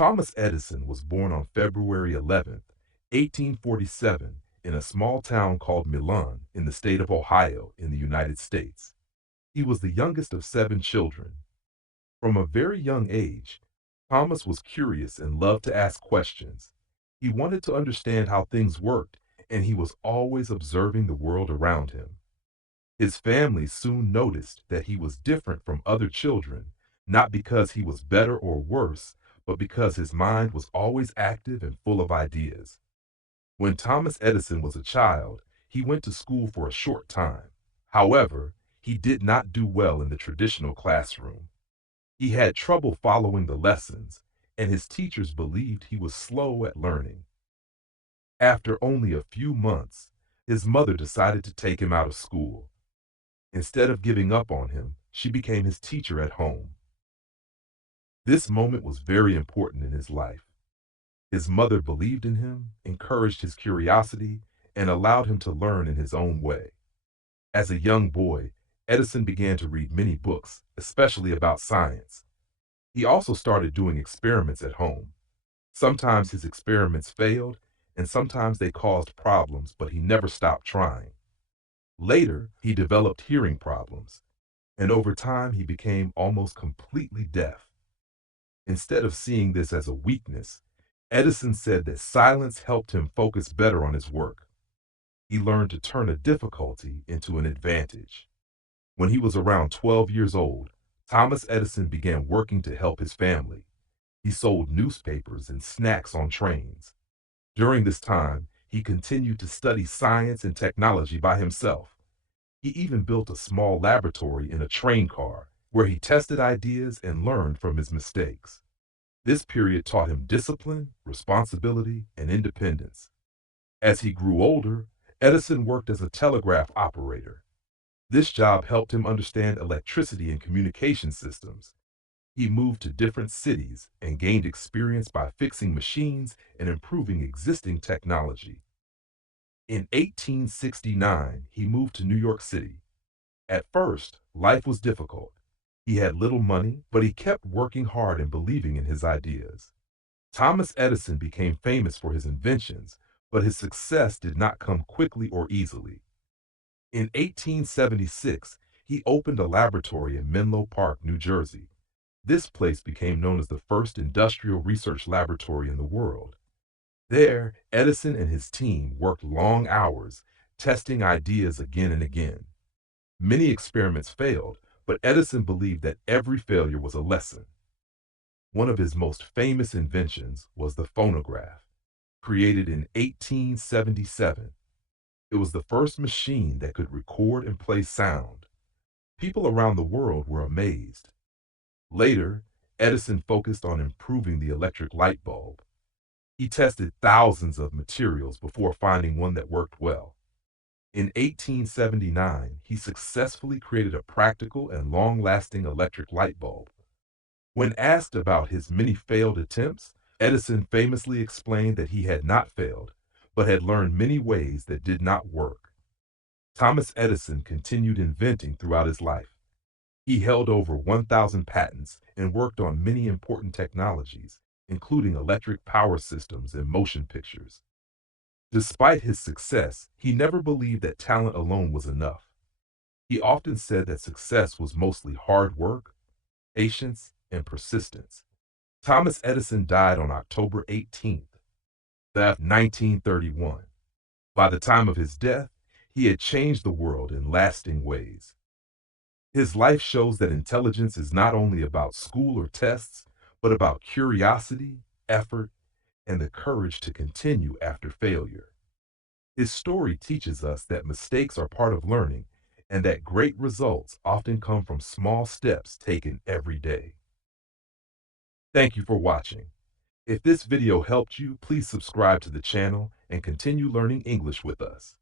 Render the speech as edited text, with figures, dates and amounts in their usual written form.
Thomas Edison was born on February 11th, 1847, in a small town called Milan in the state of Ohio in the United States. He was the youngest of 7 children. From a very young age, Thomas was curious and loved to ask questions. He wanted to understand how things worked, and he was always observing the world around him. His family soon noticed that he was different from other children, not because he was better or worse, but because his mind was always active and full of ideas. When Thomas Edison was a child, he went to school for a short time. However, he did not do well in the traditional classroom. He had trouble following the lessons, and his teachers believed he was slow at learning. After only a few months, his mother decided to take him out of school. Instead of giving up on him, she became his teacher at home. This moment was very important in his life. His mother believed in him, encouraged his curiosity, and allowed him to learn in his own way. As a young boy, Edison began to read many books, especially about science. He also started doing experiments at home. Sometimes his experiments failed, and sometimes they caused problems, but he never stopped trying. Later, he developed hearing problems, and over time he became almost completely deaf. Instead of seeing this as a weakness, Edison said that silence helped him focus better on his work. He learned to turn a difficulty into an advantage. When he was around 12 years old, Thomas Edison began working to help his family. He sold newspapers and snacks on trains. During this time, he continued to study science and technology by himself. He even built a small laboratory in a train car where he tested ideas and learned from his mistakes. This period taught him discipline, responsibility, and independence. As he grew older, Edison worked as a telegraph operator. This job helped him understand electricity and communication systems. He moved to different cities and gained experience by fixing machines and improving existing technology. In 1869, he moved to New York City. At first, life was difficult. He had little money, but he kept working hard and believing in his ideas. Thomas Edison became famous for his inventions, but his success did not come quickly or easily. In 1876, he opened a laboratory in Menlo Park, New Jersey. This place became known as the first industrial research laboratory in the world. There, Edison and his team worked long hours, testing ideas again and again. Many experiments failed, but Edison believed that every failure was a lesson. One of his most famous inventions was the phonograph, created in 1877. It was the first machine that could record and play sound. People around the world were amazed. Later, Edison focused on improving the electric light bulb. He tested thousands of materials before finding one that worked well. In 1879, he successfully created a practical and long-lasting electric light bulb. When asked about his many failed attempts, Edison famously explained that he had not failed, but had learned many ways that did not work. Thomas Edison continued inventing throughout his life. He held over 1,000 patents and worked on many important technologies, including electric power systems and motion pictures. Despite his success, he never believed that talent alone was enough. He often said that success was mostly hard work, patience, and persistence. Thomas Edison died on October 18th, 1931. By the time of his death, he had changed the world in lasting ways. His life shows that intelligence is not only about school or tests, but about curiosity, effort, and the courage to continue after failure. His story teaches us that mistakes are part of learning and that great results often come from small steps taken every day. Thank you for watching. If this video helped you, please subscribe to the channel and continue learning English with us.